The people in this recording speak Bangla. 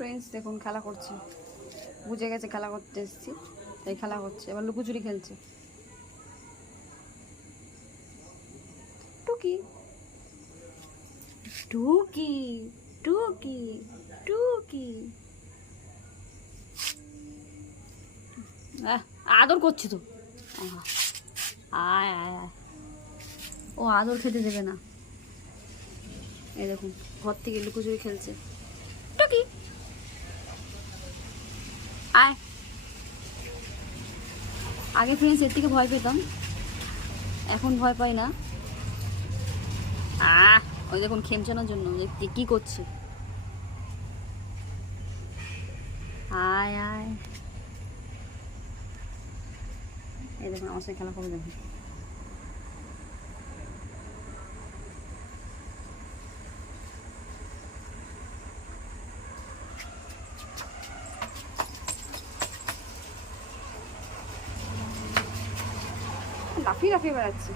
ফ্রেন্ডস দেখুন খেলা করছে, বুঝে গেছে খেলা করতে এসেছি তাই খেলা করছে। এবার লুকোচুরি খেলছে। টুকি টুকি টুকি টুকি আদর করছি তো। আয় আয় আয়, ও আদর খেতে দেবে না। এই দেখুন ঘর থেকে লুকোচুরি খেলছে। টুকি আয়। আগে ফ্রেন্ডস এর থেকে ভয় পেতাম, এখন ভয় পাই না। ওই দেখুন খেমচানোর জন্য কি করছে। আয় আয়, এই দেখুন আমার সাথে খেলা করবে। দেখুন লাফিয়ে লাফিয়ে বেড়াচ্ছে।